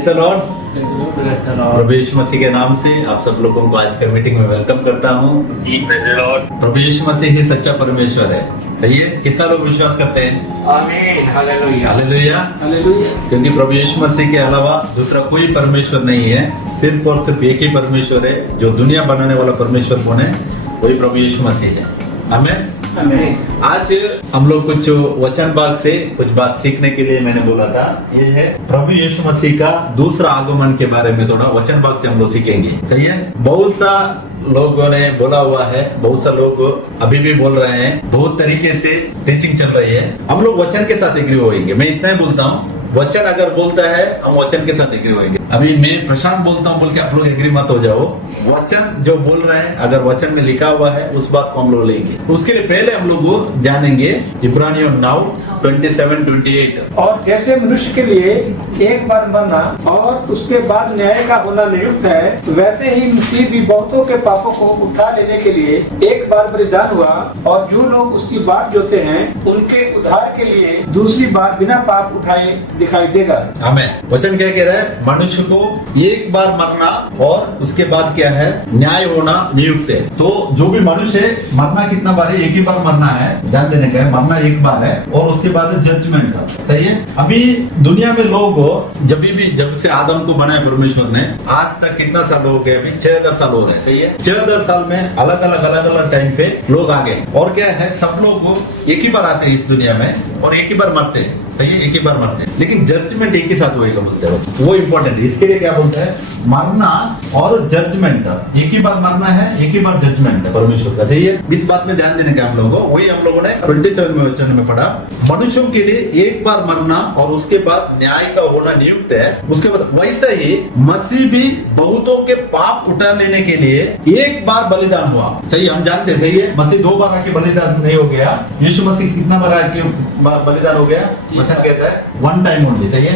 Praise the Lord. प्रभु यीशु मसीह के नाम से आप सब लोगों को आज के मीटिंग में वेलकम करता हूँ। प्रभु यीशु मसीह ही सच्चा परमेश्वर है। सही है? कितना लोग विश्वास करते हैं? आमीन, हालेलुया, हालेलुया, हालेलुया। क्योंकि प्रभु यीशु मसीह के अलावा दूसरा कोई परमेश्वर नहीं है। सिर्फ और सिर्फ एक ही परमेश्वर है, जो दुनिया बनाने वाला परमेश्वर कौन है? वही प्रभु यीशु मसीह है। आमीन। आज हम लोग कुछ वचन भाग से कुछ बात सीखने के लिए मैंने बोला था। ये है प्रभु यीशु मसीह का दूसरा आगमन के बारे में थोड़ा वचन भाग से हम लोग सीखेंगे। सही है? बहुत सा लोगों ने बोला हुआ है, बहुत सा लोग अभी भी बोल रहे हैं, बहुत तरीके से टीचिंग चल रही है। हम लोग वचन के साथ एग्री होंगे। मैं इतना ही बोलता हूँ, वचन अगर बोलता है हम वचन के साथ एग्री होंगे। अभी मैं प्रशांत बोलता हूँ बोल के आप लोग एग्री मत हो जाओ। वचन जो बोल रहे हैं अगर वचन में लिखा हुआ है उस बात को हम लोग लेंगे। उसके लिए पहले हम लोग जानेंगे इब्रानियों 9:27-28। और जैसे मनुष्य के लिए एक बार मरना और उसके बाद न्याय का होना नियुक्त है, वैसे ही मसीह भी बहुतों के पापों को उठा लेने के लिए एक बार बलिदान हुआ, और जो लोग उसकी बाट जोते हैं उनके उद्धार के लिए दूसरी बार बिना पाप उठाए दिखाई देगा। हमें वचन क्या कह रहा है? मनुष्य को एक बार मरना और उसके बाद क्या है? न्याय होना नियुक्त है। तो जो भी मनुष्य है, मरना कितना बार है? एक ही बार मरना है। ध्यान देने का है, मरना एक बार है और उसके बाद जजमेंट का। सही है? अभी दुनिया में लोग जब से आदम को बनाया परमेश्वर ने, आज तक कितना साल हो गए? अभी 6000 साल हो रहे हैं। सही है? 6000 साल में अलग अलग टाइम पे लोग आ गए। और क्या है? सब लोग एक ही बार आते हैं इस दुनिया में और एक ही बार मरते हैं। सही है? एक ही बार मरते हैं, लेकिन जजमेंट एक ही साथ होएगा बोलते हैं। वो इंपॉर्टेंट है। इसके लिए क्या बोलते हैं? मरना और जजमेंट। एक ही बार मरना है, एक ही बार जजमेंट है परमेश्वर का। सही है? इस बात में ध्यान देने का हम लोगों को। वही हम लोगों ने 27 में वचन में पढ़ा। मनुष्यों के लिए एक बार मरना और उसके बाद न्याय का होना नियुक्त है। उसके बाद वैसा ही मसीह भी बहुतों के पाप उठा लेने के लिए एक बार बलिदान हुआ। सही, हम जानते हैं। सही है? मसीह 2 बार आके बलिदान नहीं हो गया। यीशु मसीह कितना बार आके बलिदान हो गया? वचन कहता है वन टाइम ओनली। सही है?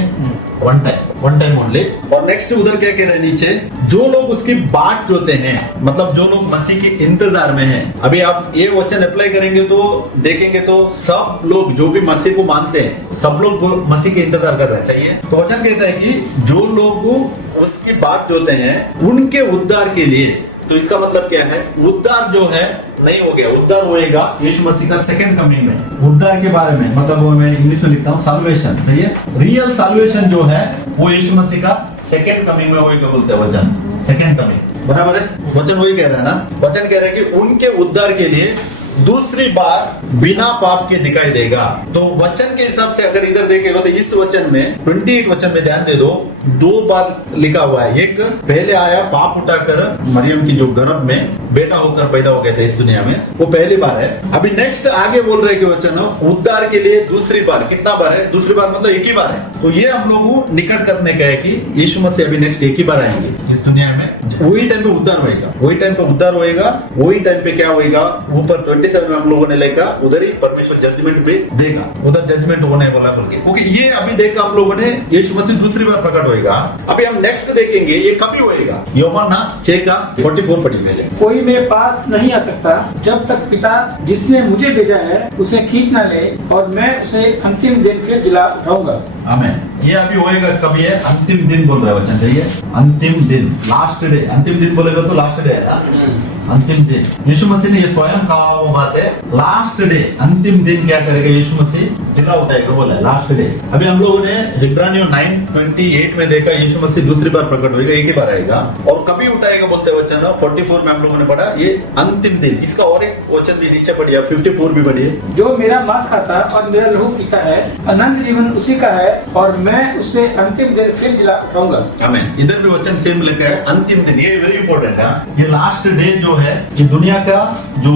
One time only. और नेक्स्ट उधर क्या कह रहे हैं नीचे? जो लोग उसकी बाट जोते हैं, मतलब जो लोग मसीह के इंतजार में हैं। अभी आप ये वचन अप्लाई करेंगे तो देखेंगे तो सब लोग जो भी मसीह को मानते हैं, सब लोग मसीह के इंतजार कर रहे हैं। सही है? तो वचन कहता है कि जो लोग उसकी बाट जोते हैं उनके उद्धार के लिए। तो इसका मतलब क्या है? उद्धार जो है नहीं हो गया, उद्धार होएगा यीशु मसीह का सेकंड कमिंग में। उद्धार के बारे में मतलब मैं इंग्लिश में लिखता हूँ साल्वेशन। सही है? रियल साल्वेशन जो है वो यीशु मसीह का सेकंड कमिंग में होएगा बोलते हैं वचन। सेकंड कमिंग बराबर है? वचन वही कह रहा है ना। वचन कह रहा है कि उनके उद्धार के लिए दूसरी बार बिना पाप के दिखाई देगा। तो वचन के हिसाब से अगर इधर देखेगा तो इस वचन में 28 वचन में ध्यान दे दो, 2 बार लिखा हुआ है। एक पहले आया पाप उठाकर मरियम की जो गर्भ में बेटा होकर पैदा हो गया था इस दुनिया में, वो पहली बार है। अभी नेक्स्ट आगे बोल रहे कि वचन उद्धार के लिए दूसरी बार। कितना बार है? दूसरी बार मतलब एक ही बार है। तो ये हम लोग को निकट करने का है कि यीशु मसीह अभी नेक्स्ट एक ही बार आएंगे इस दुनिया में। वही टाइम पे उद्धार होएगा, वही टाइम पे उद्धार होएगा, वही टाइम पे क्या होएगा? ऊपर 27 में हम लोगों ने लिखा उधर ही परमेश्वर जजमेंट भी देगा, उधर जजमेंट होने वाला बोल के। क्योंकि ये अभी देखा हम लोगों ने, यीशु मसीह दूसरी बार प्रकट होएगा। अभी हम नेक्स्ट देखेंगे ये कभी होएगा। यूहन्ना 6:44 पढ़ी पहले। कोई मेरे पास नहीं आ सकता जब तक पिता जिसने मुझे भेजा है उसे खींच ना ले, और मैं उसे अंतिम दिन फिर जिला उठाऊंगा। आमीन। ये अभी होएगा कभी है? अंतिम दिन बोल रहा है वचन। सही है? अंतिम दिन, लास्ट डे। अंतिम दिन बोलेगा तो लास्ट डे है ना। अंतिम दिन यीशु मसीह ने ये स्वयं कहा वो बात है। लास्ट डे, अंतिम दिन क्या करेगा? यीशु मसीह जिला उठाएगा बोला लास्ट डे। अभी हम लोगों ने इब्रानियों 9:28 में देखा यीशु मसीह दूसरी बार प्रकट होएगा, एक ही बार आएगा। और कभी उठाएगा बोलते वचन 44 में हम लोगों ने पढ़ा ये अंतिम दिन। इसका और एक वचन भी नीचे पढ़िए, 54 भी पढ़िए। जो मेरा मांस खाता और मेरा लहू पीता है, अनंत जीवन उसी का है, और मैं उसे अंतिम दिन फिर जिला उठाऊंगा। आमीन। इधर भी वचन सेम लिखा है, अंतिम दिन। ये वेरी इंपॉर्टेंट है। ये लास्ट डे जो है कि दुनिया का जो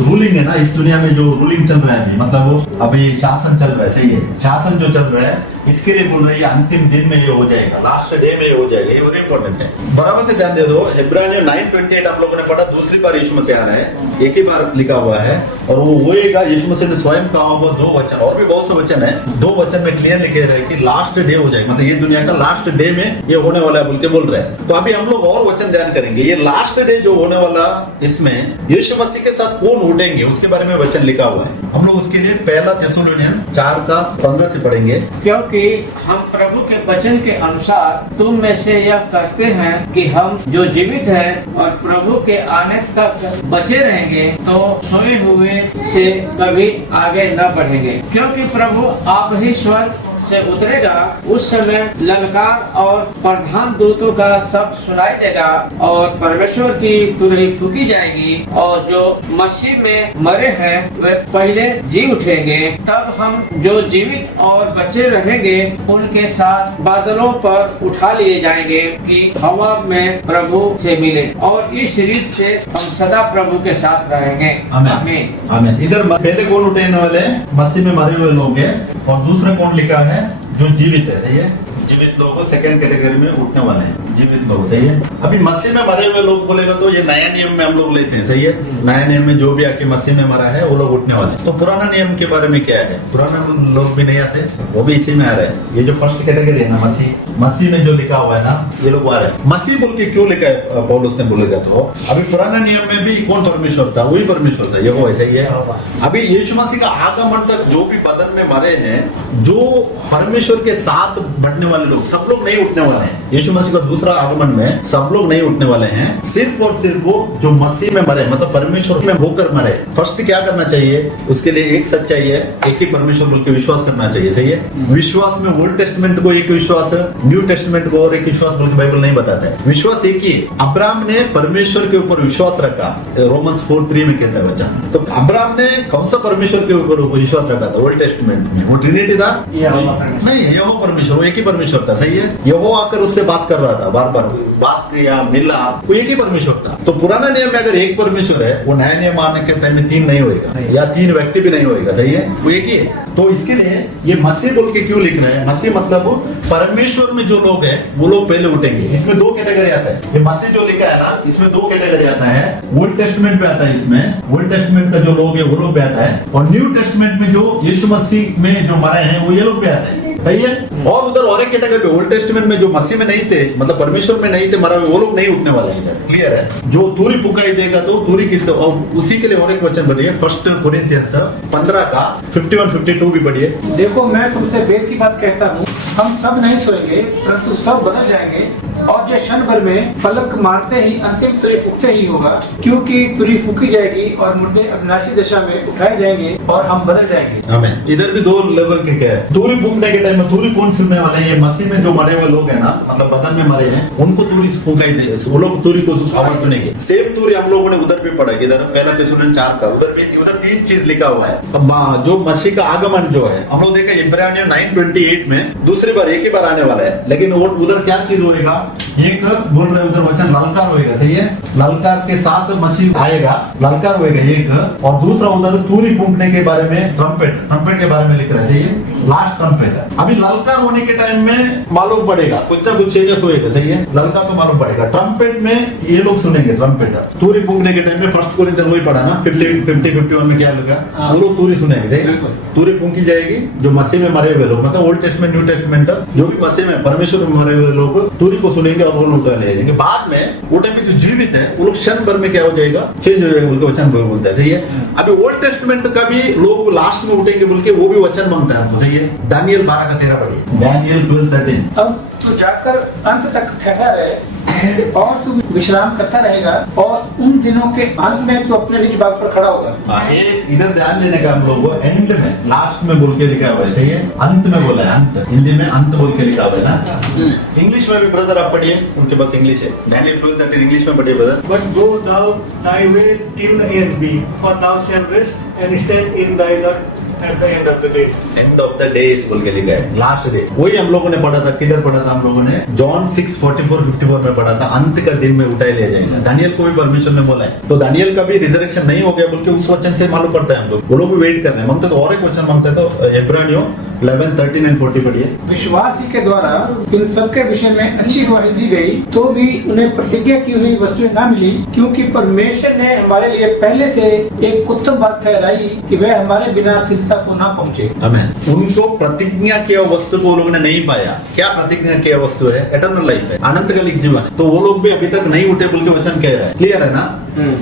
रूलिंग है ना, इस दुनिया में जो रूलिंग चल रहा है अभी, मतलब वो अभी शासन चल रहा है। सही है? शासन जो चल रहा है इसके लिए बोल रहे हैं अंतिम दिन में ये हो जाएगा, लास्ट डे में ये हो जाएगा। ये वेरी इंपॉर्टेंट है। बराबर से ध्यान दे दो। इब्रानियों 9:28 हम लोगों ने पढ़ा, दूसरी बार यीशु मसीह आ रहा है, एक ही बार लिखा हुआ है। और वो होएगा, यीशु मसीह ने स्वयं कहा हुआ 2 वचन, और भी बहुत से वचन है। 2 वचन में क्लियर लिखे रहे कि लास्ट लास्ट डे हो जाएगा, मतलब ये दुनिया का लास्ट डे में ये होने वाला है बोल के बोल रहे हैं। तो अभी हम लोग और वचन ध्यान करेंगे, ये लास्ट डे जो होने वाला, इसमें यीशु मसीह के साथ कौन उठेंगे उसके बारे में वचन लिखा हुआ है। हम लोग उसके लिए पहला थिस्सलुनीयन 4:15 से पढ़ेंगे। क्योंकि हम प्रभु के वचन के अनुसार तुम में से यह कहते हैं कि हम जो जीवित हैं और प्रभु के आने तक बचे रहेंगे तो सोए हुए से कभी आगे न बढ़ेंगे। क्योंकि प्रभु आप ही स्वर्ग से उतरेगा, उस समय ललकार और प्रधान दूतों का शब्द सुनाई देगा और परमेश्वर की तुरही फूकी जाएगी और जो मसीह में मरे हैं वे पहले जी उठेंगे। तब हम जो जीवित और बचे रहेंगे उनके साथ बादलों पर उठा लिए जाएंगे कि हवा में प्रभु से मिले और इस रीत से हम सदा प्रभु के साथ रहेंगे। आमीन आमीन। इधर पहले कौन उठने वाले हैं? मसीह में मरे हुए लोग हैं। और दूसरा कौन लिखा है? जो जीवित है। सही है, जीवित लोग सेकंड कैटेगरी में उठने वाले हैं, जीवित लोग। सही है। अभी मसीह में मरे हुए लोग बोलेगा तो ये नया नियम में हम लोग लेते हैं। सही है, नया नियम में जो भी आके मसीह में मरा है वो लोग उठने वाले हैं। तो पुराना नियम के बारे में क्या है? पुराना लोग भी नहीं आते, वो भी इसी में आ रहे हैं। ये जो फर्स्ट कैटेगरी है ना, मसीह में जो लिखा हुआ है ना, ये लोग आ रहे हैं। मसीह बोल के क्यों लिखा है पौलुस ने बोलेगा? तो अभी पुराना नियम में भी कौन परमेश्वर था? वही परमेश्वर था, ये वो ऐसा ही है। अभी यीशु मसीह का आगमन तक जो भी बदन में मरे हैं, जो परमेश्वर के साथ बढ़ने वाले लोग, सब लोग नहीं उठने वाले हैं। यीशु मसीह का दूसरा आगमन में सब लोग नहीं उठने वाले हैं। सिर्फ और सिर्फ वो जो मसीह में मरे, मतलब परमेश्वर में होकर मरे। फर्स्ट क्या करना चाहिए? उसके लिए एक सच्चाई है, एक ही परमेश्वर बोल के विश्वास करना चाहिए। सही है। विश्वास में ओल्ड टेस्टमेंट को एक विश्वास है, न्यू टेस्टमेंट को और एक विश्वास बोल के बाइबल नहीं बताता है। विश्वास एक ही है। अब्राहम ने परमेश्वर के ऊपर विश्वास रखा, रोमन्स 4:3 में कहता है वचन। तो अब्राहम ने कौन सा परमेश्वर के ऊपर विश्वास रखा था? ओल्ड टेस्टमेंट में वो ट्रिनिटी था नहीं, यहोवा परमेश्वर, वो एक ही परमेश्वर था। सही है। यहोवा आकर उससे बात कर रहा था, बार बार बात किया, मिला, वो एक ही परमेश्वर था। तो पुराना नियम में अगर एक परमेश्वर है, वो नया नियम आने के टाइम में 3 नहीं होएगा या 3 व्यक्ति भी नहीं होएगा। सही है, वो एक ही है। तो इसके लिए ये मसीह बोल के क्यों लिख रहे हैं? मसीह मतलब परमेश्वर में जो लोग हैं वो लोग पहले उठेंगे। इसमें 2 कैटेगरी आता है। ये मसीह जो लिखा है ना, इसमें 2 कैटेगरी आता है। ओल्ड टेस्टमेंट में आता है, इसमें ओल्ड टेस्टमेंट का जो लोग है वो लोग भी आता है, और न्यू टेस्टमेंट में जो यीशु मसीह में जो मरे हैं वो ये लोग भी आते हैं। सही है। और उधर और एक कैटेगरी ओल्ड टेस्टमेंट में जो मसीह में नहीं थे, मतलब परमेश्वर में नहीं थे मरा हुए, वो लोग नहीं उठने वाले हैं। क्लियर है। जो तूरी पुकाई देगा तो तूरी किसका? और उसी के लिए और एक वचन बढ़िए, 1 कोरिन्थियंस 15:51-52 भी बढ़िए। देखो, मैं तुमसे वेद की बात कहता हूँ, हम सब नहीं सोएंगे परंतु सब बदल जाएंगे और जो क्षण भर में पलक मारते ही अंतिम तुरी फूकते ही होगा, क्योंकि तुरी फूकी जाएगी और मुर्दे अविनाशी दशा में उठाए जाएंगे और हम बदल जाएंगे। आमीन। इधर भी 2 लेवल के क्या है? तूरी फूकने के टाइम में तूरी कौन सुनने वाले हैं? ये मसीह में जो मरे हुए लोग हैं ना, मतलब बदन में मरे हैं, उनको तूरी फूकाई दे, वो लोग तूरी को आवाज सुनेंगे। सेम तूरी हम लोगों ने उधर भी पढ़ा, इधर पहला थिस्सलुनीयन 4 का, उधर 3 चीज लिखा हुआ है। अब जो मसीह का आगमन जो है, हम लोग देखा इब्रानियों 9:28 में दूसरी बार, एक ही बार आने वाला है। लेकिन वो उधर क्या चीज होएगा? एक बोल रहे उधर वचन ललकार होएगा। सही है। ललकार के साथ मसीह आएगा, ललकार होएगा एक, और दूसरा उधर तूरी फूंकने के बारे में, ट्रम्पेट के बारे में लिख रहे थे, लास्ट ट्रम्पेट। अभी ललकार होने के टाइम में मालूम पड़ेगा, कुछ ना कुछ चेंजेस होएगा। सही है। ललकार तो मालूम पड़ेगा। ट्रम्पेट में ये लोग सुनेंगे ट्रम्पेट। तूरी फूंकने के टाइम में 1 कोरिन्थियन वही पढ़ा ना, 50-51 में क्या लिखा? वो लोग तूरी सुनेंगे। तूरी फूंकी जाएगी। जो मसीह में मरे हुए लोग, मतलब ओल्ड टेस्टमेंट न्यू टेस्टमेंट, जो भी मसीह में परमेश्वर में मरे हुए लोग तूरी को सुनेंगे और वो लोग ले जाएंगे। बाद में वो टाइम में जो जीवित है वो लोग क्षण भर में क्या हो जाएगा? चेंज हो जाएगा बोल के वचन बोलता है। सही है। अभी ओल्ड टेस्टमेंट का भी लोग लास्ट में उठेंगे बोल के वो भी वचन मांगता है हमको। सही है। दानियल 12:13 पढ़िए। दानियल 12:13। अब तू जाकर अंत तक ठहरा रहे और तू विश्राम करता रहेगा और उन दिनों के अंत में तू अपने निज बाग पर खड़ा होगा। इधर ध्यान देने का हम लोग एंड में, लास्ट में बोल के लिखा हुआ है। सही है। अंत में बोला है, अंत हिंदी में अंत बोल के लिखा हुआ है ना। इंग्लिश में भी ब्रदर आप पढ़िए, उनके पास इंग्लिश है। दानियल 12:13 इंग्लिश में पढ़िए brother. But go thou thy way till the end be, for thou shalt rest and stand in thy lot at the end of the day. End of the days बोल के लिखा है, last day. वही हम लोगों ने पढ़ा था। किधर पढ़ा था हम लोगों ने? जॉन 6:44-54 में पढ़ा था। अंत का दिन में उठाए ले जाएगा। दानियल को भी परमेश्वर ने बोला है। तो दानियल का भी रिजरेक्शन नहीं हो गया बोल के उस वचन से मालूम पड़ता है हम लोग। वो लोग भी वेट कर रहे हैं। मांगते तो और एक वचन मांगते तो इब्रानियों 11:13 and 40 पढ़िए। विश्वास ही के द्वारा इन सबके विषय में अच्छी गवाही दी गई, तो भी उन्हें प्रतिज्ञा की हुई वस्तुएं न मिली, क्योंकि परमेश्वर ने हमारे लिए पहले से एक उत्तम बात ठहराई कि वह हमारे बिना हिंसा को ना पहुंचे। आमीन। उनको प्रतिज्ञा किया वस्तु को वो लोग ने नहीं पाया। क्या प्रतिज्ञा किया वस्तु है? एटर्नल लाइफ है, अनंतकालिक जीवन। तो वो लोग भी अभी तक नहीं उठे बोल के वचन कह रहा है। क्लियर है ना?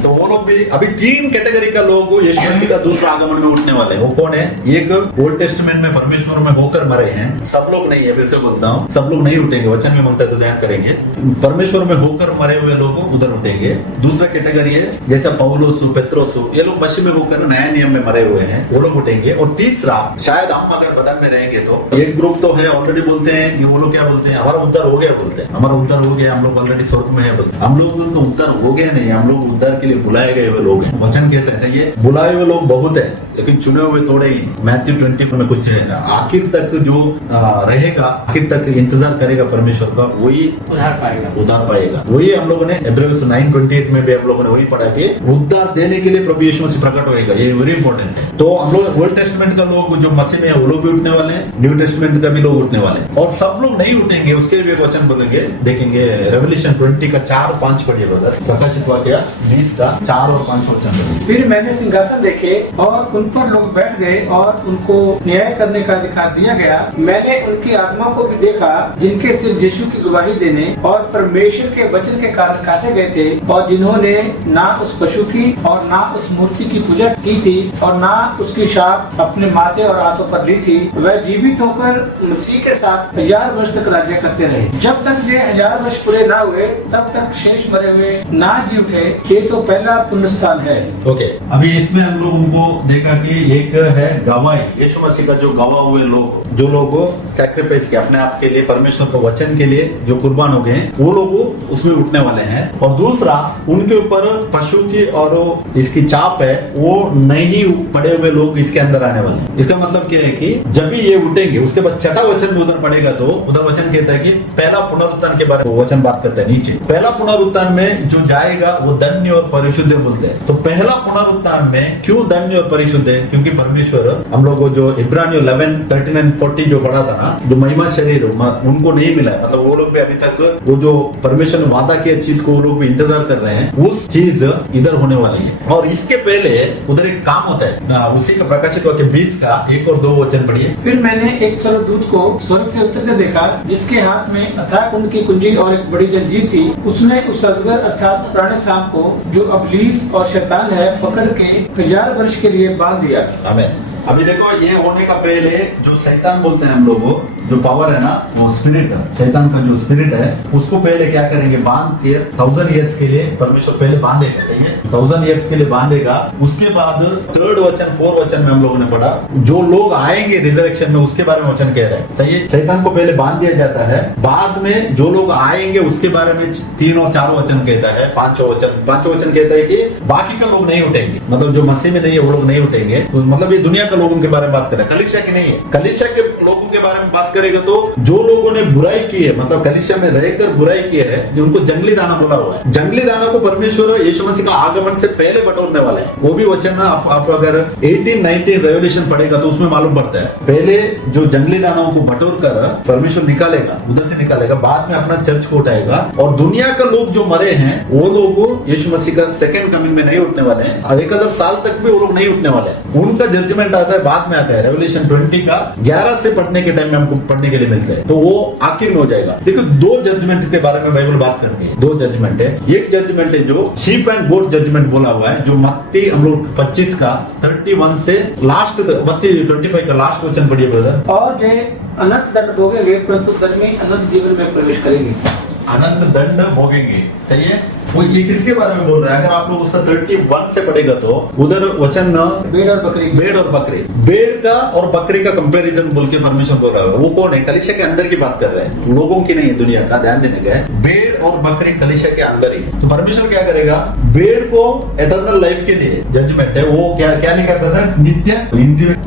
तो वो लोग भी अभी 3 कैटेगरी का लोग यीशु मसीह का दूसरा आगमन में उठने वाले हैं। वो कौन है? एक ओल्ड टेस्टमेंट में परमेश्वर में होकर मरे हैं, सब लोग नहीं है, फिर से बोलता हूँ, सब लोग नहीं उठेंगे। वचन में बोलता है तो ध्यान करेंगे, परमेश्वर में होकर मरे हुए लोग उधर उठेंगे। दूसरा कैटेगरी है जैसा पौलुस, पेत्रोस, ये लोग मसीह में होकर नया नियम में मरे हुए हैं, वो लोग उठेंगे। और तीसरा, शायद हम अगर बदन में रहेंगे तो एक ग्रुप तो है ऑलरेडी बोलते हैं कि वो लोग क्या बोलते हैं, हमारा उद्धार हो गया बोलते हैं, हमारा उद्धार हो गया, हम लोग ऑलरेडी स्वर्ग में है बोलते हैं। हम लोग तो उद्धार हो गया नहीं, हम लोग उद्धार के लिए बुलाए गए हुए लोग हैं। वचन कहते हैं ये बुलाए हुए लोग बहुत है, लेकिन चुने हुए थोड़े ही। मैथ्यू 20 में कुछ है, आखिर तक जो रहेगा, आखिर तक इंतजार करेगा परमेश्वर का, वही उद्धार पाएगा। वही हम लोगों ने इब्रानियों 9:28 में भी हम लोगों ने वही पढ़ा कि उद्धार देने के लिए प्रभु यीशु मसीह प्रकट होएगा। ये वेरी इंपॉर्टेंट है। तो हम लोग ओल्ड टेस्टमेंट का लोग जो मसीह में है वो लोग भी उठने वाले हैं, न्यू टेस्टमेंट का भी लोग उठने वाले हैं। और सब लोग नहीं उठेंगे उसके लिए भी वचन बोलेंगे, देखेंगे। रेवल्यूशन 20 का 4-5 पढ़िए ब्रदर, प्रकाशित वाक्य 20 का 4 और 5 वचन। फिर मैंने सिंहासन देखे और उन पर लोग बैठ गए और उनको न्याय करने का अधिकार दिया गया। मैंने उनकी आत्मा को भी देखा जिनके सिर यीशु की गवाही देने और परमेश्वर के वचन के कारण काटे गए थे, और जिन्होंने ना उस पशु की और ना उस मूर्ति की पूजा की थी और ना उसकी शाप अपने माथे और हाथों पर ली थी। वह जीवित होकर मसीह के साथ 1000 वर्ष तक राज्य करते रहे। जब तक ये 1000 वर्ष पूरे ना हुए तब तक शेष मरे हुए ना जी उठे। ये तो पहला पुनरुत्थान है। ओके, अभी इसमें हम लोगों को देखा कि एक है गवाही, यीशु मसीह का जो गवाह हुए लोग, जो लोग सैक्रिफाइस किया अपने आप के लिए, परमेश्वर के वचन के लिए जो कुर्बान हो गए हैं, वो लोग उसमें उठने वाले हैं। और दूसरा, उनके ऊपर पशु की और इसकी छाप है, वो नहीं पड़े हुए लोग इसके अंदर आने वाले हैं। इसका मतलब क्या है कि जब भी ये उठेंगे उसके बाद छठा वचन भी उधर पड़ेगा, तो उधर वचन कहता है कि पहला पुनरुत्थान के बारे में वचन बात करता है। नीचे पहला पुनरुत्थान में जो जाएगा वो धन्य और परिशुद्ध बोलते हैं। तो पहला पुनरुत्थान में क्यों धन्य और परिशुद्ध है? क्योंकि परमेश्वर हम लोग जो इब्रानियों 11:39-40 जो पढ़ा था ना, जो महिमा शरीर उनको नहीं मिला है, मतलब वो लोग भी अभी तक वो जो परमेश्वर ने वादा किया चीज को वो लोग भी इंतजार कर रहे हैं, उस चीज इधर होने वाली है। और इसके पहले उधर एक काम होता है, उसी का प्रकाशित वाक्य 20 का 1 और 2 वचन पढ़िए। फिर मैंने एक स्वर्गदूत को स्वर्ग से उतरते देखा, जिसके हाथ में अथाह कुंड की कुंजी और एक बड़ी जंजीर थी। उसने उस अजगर अर्थात पुराने सांप को, जो इब्लीस और शैतान है, पकड़ के 1000 वर्ष के लिए बांध दिया। आमीन। अभी देखो, ये होने का पहले जो शैतान बोलते हैं हम लोग, जो पावर है ना, वो स्पिरिट, शैतान का जो स्पिरिट है, उसको पहले क्या करेंगे, बांध के 1000 ईयर्स के लिए परमेश्वर पहले बांधेगा। सही है, 1000 ईयर्स के लिए बांधेगा। उसके बाद 3rd वचन 4 वचन में हम लोगों ने पढ़ा, जो लोग आएंगे रिजरेक्शन में उसके बारे में वचन कह रहे हैं। सही है, शैतान को पहले बांध दिया जाता है, बाद में जो लोग आएंगे उसके बारे में 3 और 4 वचन कहता है। 5 वचन कहता है कि बाकी का लोग नहीं उठेंगे, मतलब जो मसीह में नहीं है वो लोग नहीं उठेंगे। तो मतलब ये दुनिया के लोगों के बारे में बात कर रहा है, कलीसिया की नहीं है। कलीसिया के लोगों के बारे में बात करेगा तो जो लोगों ने बुराई की है, मतलब कलीसिया में रहकर बुराई की है, जो उनको जंगली दाना बोला हुआ है। जंगली दाना को परमेश्वर यीशु मसीह का आगमन से पहले बटोरने वाला है। वो भी वचन ना आप अगर 18-19 रेवल्यूशन पढ़ेगा तो उसमें मालूम पड़ता है। पहले जो जंगली दानों को बटोर कर परमेश्वर निकालेगा, उधर से निकालेगा, बाद में अपना चर्च को उठाएगा। और दुनिया का लोग जो मरे हैं वो लोग यीशु मसीह का सेकंड कमिंग में नहीं उठने वाले हैं। 1000 साल तक भी वो लोग नहीं उठने वाले हैं। उनका जजमेंट आता है बाद में आता है। रेवल्यूशन 20 का 11 से पढ़ने के टाइम में हमको पढ़ने के लिए मिलता है, तो वो आखिर में हो जाएगा। देखो, 2 जजमेंट के बारे में बाइबल बात करती है। 2 जजमेंट है। एक जजमेंट है जो शीप एंड गोट जजमेंट बोला हुआ है, जो मत्ती हम लोग 25 का 31 से लास्ट, मत्ती 25 का लास्ट वचन पढ़िए ब्रदर। और वे अनंत दंड भोगेंगे, परंतु धर्मी अनंत जीवन में प्रवेश करेंगे। अनंत दंड भोगेंगे। सही है, वो ये किसके बारे में बोल रहा है? अगर आप लोग उसका 31 से पढ़ेगा तो उधर वचन भेड़ और बकरी, भेड़ का और बकरी का कंपैरिजन बोल के परमेश्वर बोल रहा है। वो कौन है? कलीसिया के अंदर की बात कर रहे हैं, लोगों की नहीं है, दुनिया का। ध्यान देने का है, भेड़ और बकरी कलीसिया के अंदर ही है। तो परमेश्वर क्या करेगा? भेड़ को एटर्नल लाइफ के लिए जजमेंट है, वो क्या लिखा है ब्रदर? नित्य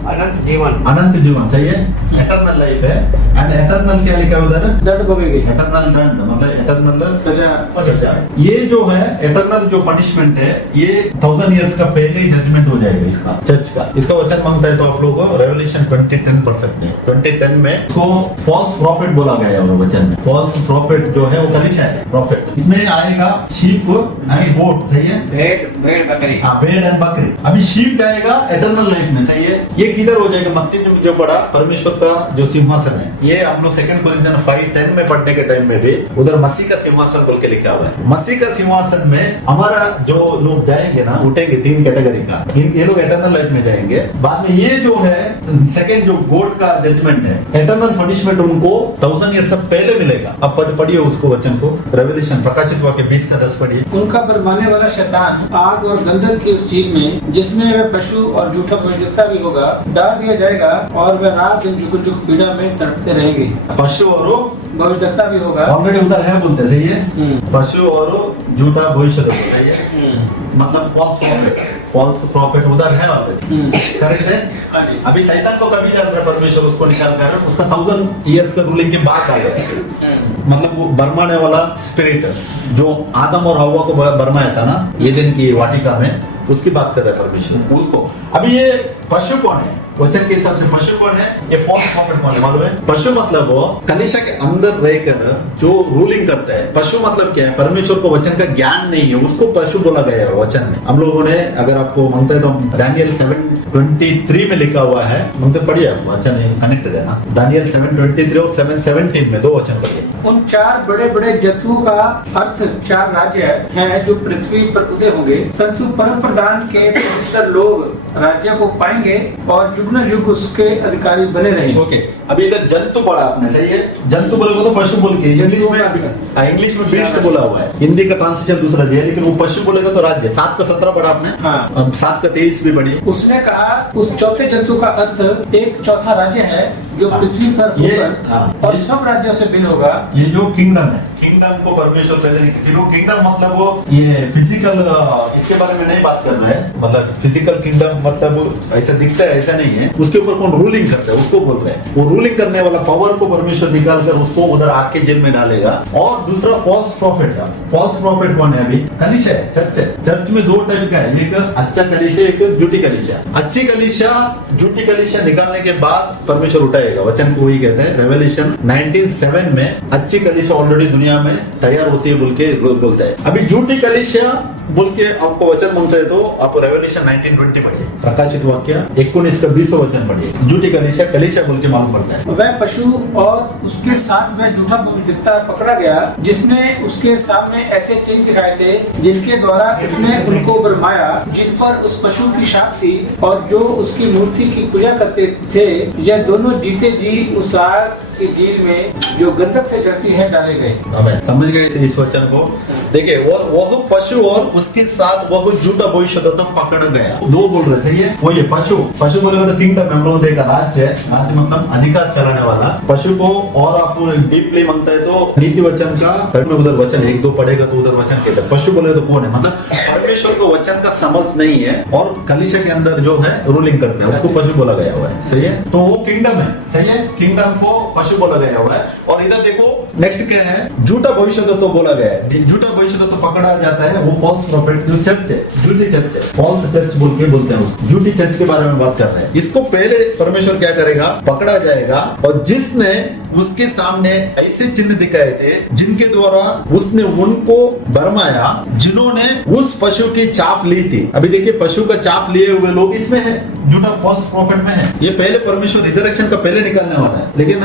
अनंत जीवन। सही है, एटर्नल लाइफ है। एंड एटर्नल क्या लिखा है उधर? दंड भोगेंगे। एटर्नल दंड मतलब एटर्नल सजा। ये जो है एटर्नल जो पनिशमेंट है ये 1000 ईयर्स का पहले ही जजमेंट हो जाएगा इसका चर्च का। इसका वचन मांगता है तो आप लोगों को रेवलेशन 20:10 पढ़ सकते हैं। 20:10 में इसको फॉल्स प्रॉफिट बोला गया है वचन में। फॉल्स प्रॉफिट जो है वो कलीसिया है प्रॉफिट। इसमें आएगा शीप एंड गोट, सही है, भेड़ बकरी। हाँ, भेड़ एंड बकरी। अभी शीप जाएगा एटर्नल लाइफ में, सही है। ये किधर हो जाएगा? मत्ती में जो पढ़ा परमेश्वर का जो सिंहासन है, ये हम लोग 2 कोरिन्थियन 5:10 में पढ़ने के टाइम में भी उधर मसीह का सिंहासन बोल के लिखा हुआ है। मसीह का सिंहासन में हमारा जो लोग जाएंगे ना, उठेंगे 3 कैटेगरी का, ये लोग एटर्नल लाइफ में जाएंगे। बाद में ये जो है सेकंड जो गोड का जजमेंट है, एटर्नल पनिशमेंट उनको 1000 ईयर से पहले मिलेगा। अब पढ़िए उसको वचन को, रेवलेशन प्रकाशित वाक्य 20:10 पढ़िए। उनका बरमाने वाला शैतान आग और गंधक की उस चीज में जिसमें वह पशु और झूठा भविष्यवक्ता भी होगा डाल दिया जाएगा और वह रात दिन जुग जुग पीड़ा में तड़पते रहेंगे। पशु और भविष्यवक्ता भी होगा, ऑलरेडी उधर है बोलते, सही है। पशु और झूठा भविष्यवक्ता, सही है, मतलब फॉल्स प्रॉफिट उधर है ऑलरेडी, करेक्ट है। अभी शैतान को कभी जान रहा परमेश्वर उसको निकाल कर उसका 1000 ईयर्स का रूलिंग के बाद आएगा। मतलब वो बरमाने वाला स्पिरिट जो आदम और हवा को बरमाया था ना एदेन की वाटिका में, उसकी बात कर रहा है परमेश्वर उसको। अभी ये पशु कौन है? वचन के हिसाब से पशु कौन है? ये फॉल्स प्रॉफिट कौन है मालूम है? पशु मतलब वो कलीसिया के अंदर रहकर जो रूलिंग करता है। पशु मतलब क्या है? परमेश्वर को वचन का ज्ञान नहीं है, उसको पशु बोला गया है वचन में। हम लोगों ने, अगर आपको मानते हैं तो दानियल 7:23 में लिखा हुआ है, मतलब पढ़िए आप, वचन कनेक्टेड है ना। दानियल 7:23 और 7:17 में 2 वचन पढ़िए। उन 4 बड़े बड़े जत्थों का अर्थ 4 राज्य है जो पृथ्वी पर उदय होंगे, परंतु परम प्रधान के पवित्र लोग राज्य को पाएंगे और जुग न जुग उसके अधिकारी बने रहेंगे। ओके, अभी इधर जंतु पढ़ा आपने, सही है। जंतु बोलोगे तो पशु बोल के, इंग्लिश में बीस्ट बोला हुआ है, हिंदी का ट्रांसलेशन दूसरा दिया, लेकिन वो पशु बोलेगा तो राज्य। 7:17 पढ़ा आपने, हाँ। 7:23 भी पढ़ी। उसने कहा उस चौथे जंतु का अर्थ एक चौथा राज्य है जो पृथ्वी पर होकर और सब राज्यों से भिन्न होगा। ये जो किंगडम है, किंगडम को परमेश्वर पहले किंगडम मतलब वो ये फिजिकल, इसके बारे में नहीं बात करना है। मतलब फिजिकल किंगडम मतलब ऐसा दिखता है, ऐसा नहीं है। उसके ऊपर कौन रूलिंग करता है उसको बोल रहे हैं। वो रूलिंग करने वाला पावर को परमेश्वर निकाल कर उसको उधर आग के जेल में डालेगा। और दूसरा फॉल्स प्रॉफिट का। फॉल्स प्रॉफिट कौन है? अभी कलीसिया है, चर्च है। चर्च में 2 टाइप का है, एक अच्छा कलीसिया, एक झूठी कलीसिया। अच्छी कलीसिया झूठी कलीसिया निकालने के बाद परमेश्वर उठाएगा, वचन को वही कहते हैं। रेवलेशन 19:7 में अच्छी कलीसिया ऑलरेडी दुनिया में तैयार होती है बोल के बोलता है। अभी झूठी कलीसिया बोल के आपको वचन मांगते हैं तो आप रेवलेशन 19:20 पढ़िए, प्रकाशित वाक्य 19:20 वचन पढ़िए। झूठी कलीसिया बोल के मालूम पड़ता है। वह पशु और उसके साथ वह झूठा भविष्यवक्ता पकड़ा गया जिसने उसके सामने ऐसे चिन्ह दिखाए थे जिनके द्वारा उसने उनको बरमाया, जिन पर उस पशु की छाप थी और जो उसकी मूर्ति की पूजा करते थे। यह दोनों जीते जी उस आग की झील में जो गंधक से जलती है डाले गए। समझ गए इस वचन को? देखिए, वह पशु और उसके साथ वह झूठा भविष्यवक्ता पकड़ गया। 2 बोल रहे थे, ये वो ये पशु बोलेगा तो किंगडम हम लोग देखा राज्य है, राज्य मतलब अधिकार चलाने वाला पशु को। और आपको डीपली मांगता है तो नीति वचन का उधर वचन 1-2 पढ़ेगा तो उधर वचन कहता है। पशु बोले तो कौन है? मतलब परमेश्वर को वचन का समझ नहीं है और कलीसिया के अंदर जो है रूलिंग करते हैं, उसको पशु बोला गया हुआ है, सही है। तो वो किंगडम है, सही है। किंगडम को पशु बोला गया हुआ है। और इधर देखो नेक्स्ट क्या है? झूठा भविष्यवक्ता बोला गया है। झूठा भविष्यवक्ता पकड़ा जाता है, वो फॉल्स प्रॉफिट जो चर्च है, झूठी चर्च है, फॉल्स चर्च बोल के बोलते हैं। झूठी चर्च के बारे में बात कर रहे हैं। इसको पहले परमेश्वर क्या करेगा? पकड़ा जाएगा और जिसने उसके सामने ऐसे चिन्ह दिखाए थे जिनके द्वारा उसने उनको बरमाया, जिन्होंने उस पशु की चाप ली थी। अभी देखिए, पशु का चाप लिए हुए लोग इसमें है, झूठा फॉल्स प्रॉफिट में है। ये पहले परमेश्वर रिजरेक्शन का पहले निकालने वाला है। लेकिन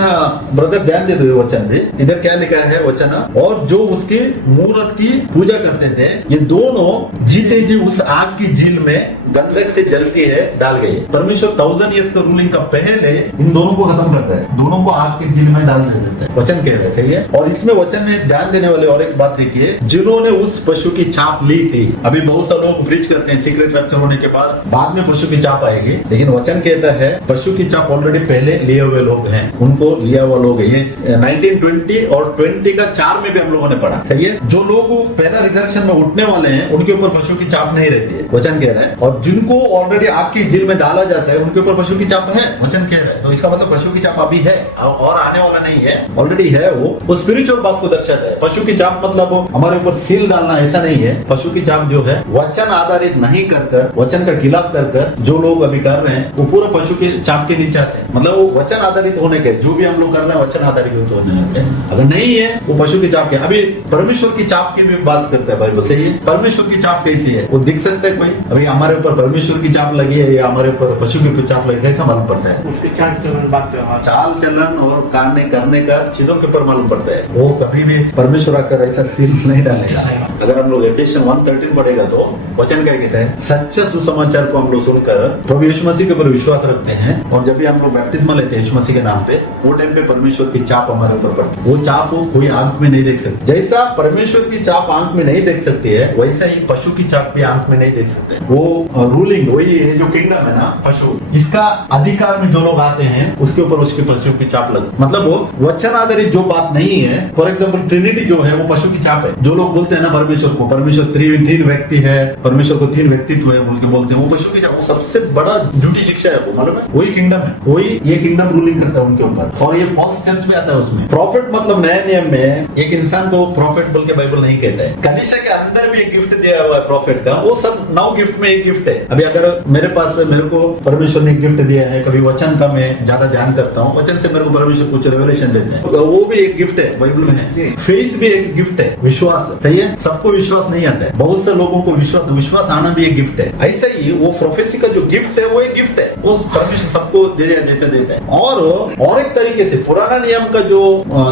ब्रदर ध्यान दे दो वचन भी, इधर क्या लिखा है वचन? और जो उसके मूर्त की पूजा करते थे, ये दोनों जीते जी उस आग की झील में गंधक से जलती है डाल गई। परमेश्वर 1000 ईयर्स का रूलिंग का पहले इन दोनों को खत्म करता है, दोनों को आग की झील में डाल देते हैं, वचन कह रहे, सही है। और इसमें वचन में ध्यान देने वाले और एक बात देखिए, जिन्होंने उस पशु की छाप ली थी। अभी बहुत सारे लोग ब्रीच करते हैं, सीक्रेट रैप्चर होने के बाद में पशु की छाप आएगी, लेकिन वचन कहता है पशु की छाप ऑलरेडी पहले लिए हुए लोग हैं, उनको लिया हुआ लोग है। ये 1920 और 20 का 4 में भी हम लोगों ने पढ़ा, सही है। जो लोग पहला रिजरेक्शन में उठने वाले हैं उनके ऊपर पशु की छाप नहीं रहती है, वचन कह रहा है। और और जिनको ऑलरेडी आग की जेल में डाला जाता है उनके ऊपर पशु की छाप है, वचन कह रहा है। तो इसका मतलब पशु की छाप अभी है और आने वाला नहीं है, ऑलरेडी है। वो स्पिरिचुअल बात को दर्शाता है। पशु की छाप मतलब हमारे ऊपर सील डालना ऐसा नहीं है। पशु की छाप जो है वचन आधारित नहीं कर वचन का खिलाफ कर जो लोग अभी कर रहे हैं वो पूरा पशु के छाप के नीचे आते हैं। मतलब वो वचन आधारित होने के, जो भी हम लोग कर रहे हैं वचन आधारित होने के, अगर नहीं है वो पशु की छाप के। अभी परमेश्वर की छाप की भी बात करता है बाइबल। सही है, परमेश्वर की छाप कैसी है वो दिख सकता है कोई? अभी हमारे ऊपर परमेश्वर की छाप लगी है या हमारे ऊपर पशु की छाप लगी, कैसा मालूम पड़ता है? उसकी चाल चलन बात चाल चलन और करने का चीजों के ऊपर मालूम पड़ता है। वो कभी भी परमेश्वर आकर ऐसा सील नहीं डालेगा। अगर हम लोग एफेसियंस 1:13 पढ़ेगा तो वचन क्या कहता है? सच्चा सुसमाचार को हम लोग सुनकर प्रभु यीशु मसीह के ऊपर विश्वास रखते हैं और जब भी हम लोग बैप्टिस्मा लेते हैं यीशु मसीह के नाम पे, वो टाइम पे परमेश्वर की छाप हमारे ऊपर पड़ती है। वो छाप कोई आंख में नहीं देख सकती। जैसा परमेश्वर की छाप आंख में नहीं देख सकती है वैसा ही पशु की छाप भी आंख में नहीं देख सकते। वो रूलिंग वही है, जो किंगडम है ना पशु, इसका अधिकार में जो लोग आते हैं उसके ऊपर उसके पशु की छाप लगती। मतलब वो वचन आधारित जो बात नहीं है, फॉर एग्जाम्पल ट्रिनिटी जो है वो पशु की छाप है। जो लोग बोलते हैं ना परमेश्वर 3 व्यक्ति है, परमेश्वर को 3 व्यक्तित्व है बोल के बोलते हैं, वो पशु की छाप। वो सबसे बड़ा झूठी शिक्षा है, वो मालूम है? वही किंगडम है, वही ये किंगडम रूलिंग करता है उनके ऊपर। और ये फॉल्स चर्च में आता है। उसमें प्रॉफिट मतलब नए नियम में एक इंसान को प्रॉफिट बोल के बाइबल नहीं कहता है। कलीसिया के अंदर भी एक गिफ्ट दिया हुआ है प्रॉफिट का। वो सब 9 गिफ्ट में एक गिफ्ट है। अभी अगर मेरे को परमेश्वर ने गिफ्ट दिया है, कभी वचन का मैं ज्यादा ध्यान करता हूँ, वचन से मेरे को परमेश्वर कुछ रेवलेशन देते हैं, तो वो भी एक गिफ्ट है बाइबल में है। फेथ भी एक गिफ्ट है, विश्वास। सही है, सबको विश्वास नहीं आता है, बहुत से लोगों को विश्वास आना भी एक गिफ्ट है। ऐसा ही वो प्रोफेसी का जो गिफ्ट है वो एक गिफ्ट है, वो परमेश्वर सबको दे जैसे देता है। और एक तरीके से पुराना नियम का जो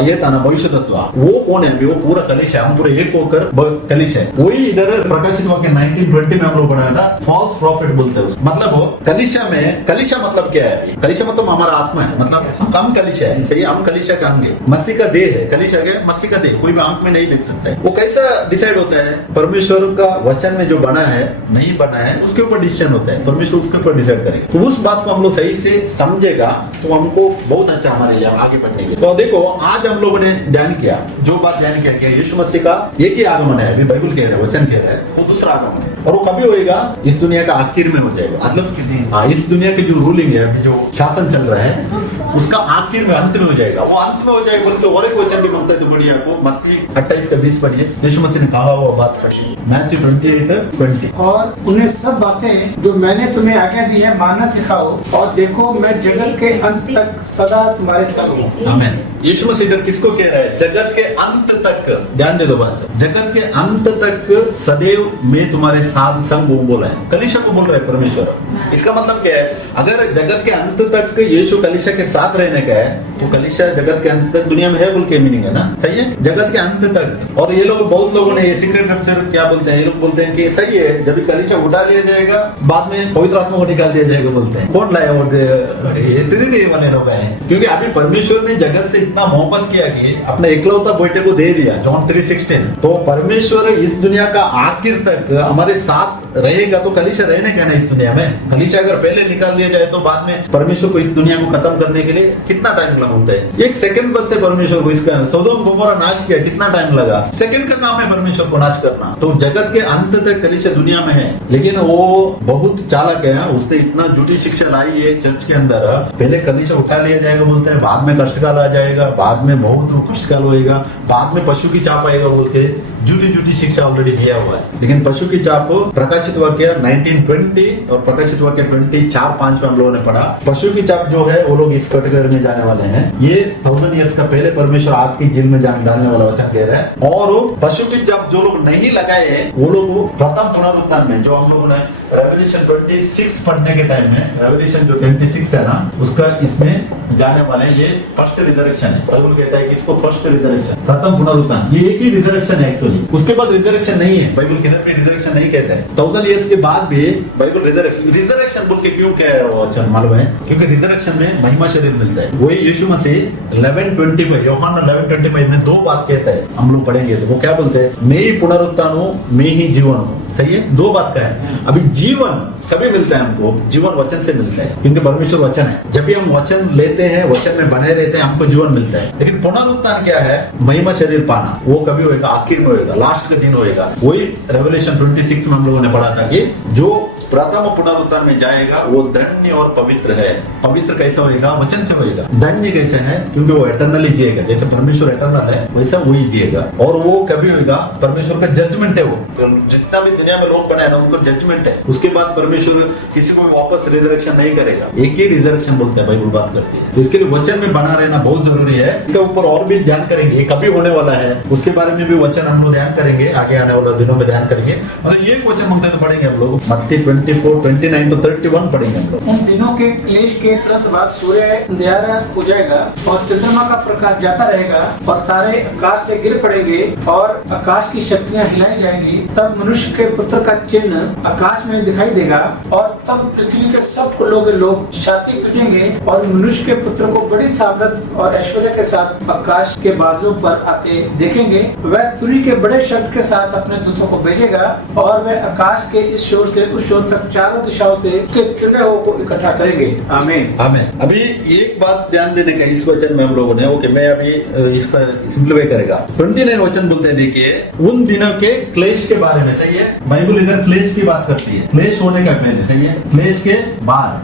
ये था ना भविष्य तत्व, वो कौन है? वो पूरा कलिशा, हम पूरे एक होकर कलिशा है। वही इधर प्रकाशित वाक्य 19:20 में हम लोग बनाया था, फॉल्स प्रॉफिट बोलते हैं उसको। मतलब कलिशा मतलब क्या है? कलिशा मतलब हमारा आत्मा है, मतलब हम कलिशा है। सही, हम कलिशा का अंग है, मसीह का देह है। कलिशा क्या? मसीह का देह। कोई भी आंख में नहीं देख सकता है। वो कैसा डिसाइड होता है? परमेश्वर का वचन में जो बना है नहीं बना है उसके ऊपर डिसीजन होता है। परमेश्वर उसके ऊपर डिसाइड करेगा। तो उस बात को हम लोग सही से समझेगा तो हमको बहुत अच्छा हमारे लिए आगे बढ़ने के। तो देखो आज हम लोगों ने ध्यान किया, जो बात ध्यान किया कि यीशु मसीह का एक ही आगमन है। अभी बाइबल कह रहा है, वचन कह रहा है, वो दूसरा आगमन है और वो कभी होएगा? इस दुनिया का आखिर में हो जाएगा। मतलब इस दुनिया की जो रूलिंग है, अभी जो शासन चल रहा है उसका आखिर में, अंत में हो जाएगा। वो अंत में हो जाएगा बोल के और एक वचन भी बोलता है। तो बढ़िया को मत्ती 28:20 पढ़िए, यीशु मसीह ने कहा हुआ बात पढ़िए, मैथ्यू 28:20। और उन्हें सब बातें जो मैंने तुम्हें आज्ञा दी है मानना सिखाओ, और देखो मैं जगत के अंत तक सदा तुम्हारे संग हूँ। आमीन। यीशु मसीह इधर किसको कह रहा है? जगत के अंत तक। ध्यान दे दो बात, जगत के अंत तक सदैव मैं तुम्हारे साथ संग हूँ बोला है। कलीसिया को बोल रहा है परमेश्वर। इसका मतलब क्या है? अगर जगत के अंत तक यीशु कलीसिया के साथ रहने का है तो कलीसिया जगत के अंत तक दुनिया में है बोल के मीनिंग है ना। सही है, जगत के अंत तक। और ये लोग, बहुत लोगों ने ये सीक्रेट रैप्चर क्या बोलते हैं, ये लोग बोलते हैं कि सही है, जब कलीसिया उठा लिया जाएगा बाद में पवित्र आत्मा को निकाल दिया जाएगा बोलते हैं। कौन लाया? और ये ट्रिनिटी वाले लोग आए, क्योंकि अभी परमेश्वर ने जगत से इतना मोहब्बत किया कि अपने इकलौता बेटे को दे दिया, जॉन 3:16। तो परमेश्वर इस दुनिया का आखिर तक हमारे साथ रहेगा तो कलीसिया रहने क्या ना इस दुनिया में। कलीसिया अगर पहले निकाल दिया जाए तो बाद में परमेश्वर को इस दुनिया को खत्म करने के लिए कितना टाइम लगता है? 1 सेकंड बस से परमेश्वर को इसका सोदोम गोमोरा नाश किया, कितना टाइम लगा? सेकंड का काम है परमेश्वर को नाश करना। तो जगत के अंत तक कलीसिया दुनिया में है, लेकिन वो बहुत चालाक है। उसने इतना झूठी शिक्षा लाई है चर्च के अंदर। पहले कलीसिया उठा लिया जाएगा बोलते हैं, बाद में कष्टकाल आ जाएगा, बाद में बहुत कष्टकाल होएगा, बाद में पशु की छाप आएगा बोल के झूठी शिक्षा ऑलरेडी दिया हुआ है। लेकिन पशु की छाप प्रकाशित वाक्य 19:20 और प्रकाशित वाक्य 20:4-5 में हम लोगों ने पढ़ा। पशु की छाप जो है वो लोग इस कैटेगरी में जाने वाले हैं। ये 1000 ईयर्स का पहले परमेश्वर आग की जेल में डालने वाला वचन कह रहा है। और पशु की छाप जो लोग नहीं लगाए वो लोग प्रथम पुनरुत्थान में, जो हम लोगों ने रेवल्यूशन 26 पढ़ने के टाइम में, रेवल्यूशन जो 26 है ना उसका इसमें जाने वाले हैं। ये फर्स्ट रिजरेक्शन है। बाइबल कहता है कि इसको फर्स्ट रिजरेक्शन, प्रथम पुनरुत्थान, ये एक ही रिजरेक्शन है एक्चुअली। उसके बाद रिजरेक्शन नहीं है, बाइबल किधर भी रिजरेक्शन नहीं कहता है। 1000 ईयर्स के बाद भी बाइबल रिजरेक्शन बोल के क्यों कह रहा है? अच्छा मालूम है, क्योंकि रिजरेक्शन में महिमा शरीर मिलता है। वही यीशु मसीह 11:25 यूहन्ना 11:25 में 2 बात कहता है, हम लोग पढ़ेंगे तो वो क्या बोलते हैं? मैं ही पुनरुत्थान हूँ, मैं ही जीवन हूँ। सही है, 2 बात का है। अभी जीवन कभी मिलता है हमको? जीवन वचन से मिलता है, क्योंकि परमेश्वर वचन है। जब भी हम वचन लेते हैं, वचन में बने रहते हैं, हमको जीवन मिलता है। लेकिन पुनरुत्थान क्या है? महिमा शरीर पाना। वो कभी होएगा? आखिर में होएगा, लास्ट का दिन होएगा। वही रेवल्यूशन 26 में हम लोगों ने पढ़ा था कि जो प्रथम पुनरुत्थान में जाएगा वो धन्य और पवित्र है। पवित्र कैसा होएगा? वचन से होएगा। धन्य कैसे है? क्योंकि वो एटर्नली जिएगा, जैसे परमेश्वर एटर्नल है वैसा वही जिएगा। और वो कभी होएगा? परमेश्वर का जजमेंट है वो, जितना भी दुनिया में लोग बनाए ना उनको जजमेंट है। उसके बाद परमेश्वर किसी को वापस रिजरेक्शन नहीं करेगा। एक ही रिजरेक्शन बोलता है, बाइबल बात करती है। इसके लिए वचन में बना रहना बहुत जरूरी है। इसके ऊपर और भी ध्यान करेंगे, ये कभी होने वाला है उसके बारे में भी वचन हम लोग ध्यान करेंगे, आगे आने वाले दिनों में ध्यान करेंगे। मतलब ये वचन हम तो पढ़ेंगे हम लोग, मत्ती 24, 29 to 31 पढ़ेंगे हम लोग। उन दिनों के क्लेश के तुरंत बाद सूर्य अंधेरा हो जाएगा और चंद्रमा का प्रकाश जाता रहेगा और तारे आकाश से गिर पड़ेंगे और आकाश की शक्तियां हिलाई जाएंगी। तब मनुष्य के पुत्र का चिन्ह आकाश में दिखाई देगा और तब पृथ्वी के सब कुलों के लोग छाती पीटेंगे और मनुष्य के पुत्र को बड़ी सामर्थ और ऐश्वर्य के साथ आकाश के बादलों पर आते देखेंगे। वह तुरी के बड़े शब्द के साथ अपने दूतों को भेजेगा और वह आकाश के इस शोर से उस शोर तक चारों दिशाओं से उसके चुने हुए को इकट्ठा करेंगे। आमीन आमीन। अभी एक बात ध्यान देने का इस वचन में हम लोगों ने, ओके मैं अभी इसका सिंप्लीफाई करेगा। 29 वचन बोलते हैं, देखिए उन दिनों के क्लेश के बारे में, सही है। बाइबल इधर क्लेश की बात करती है, क्लेश होने का पहले, सही है।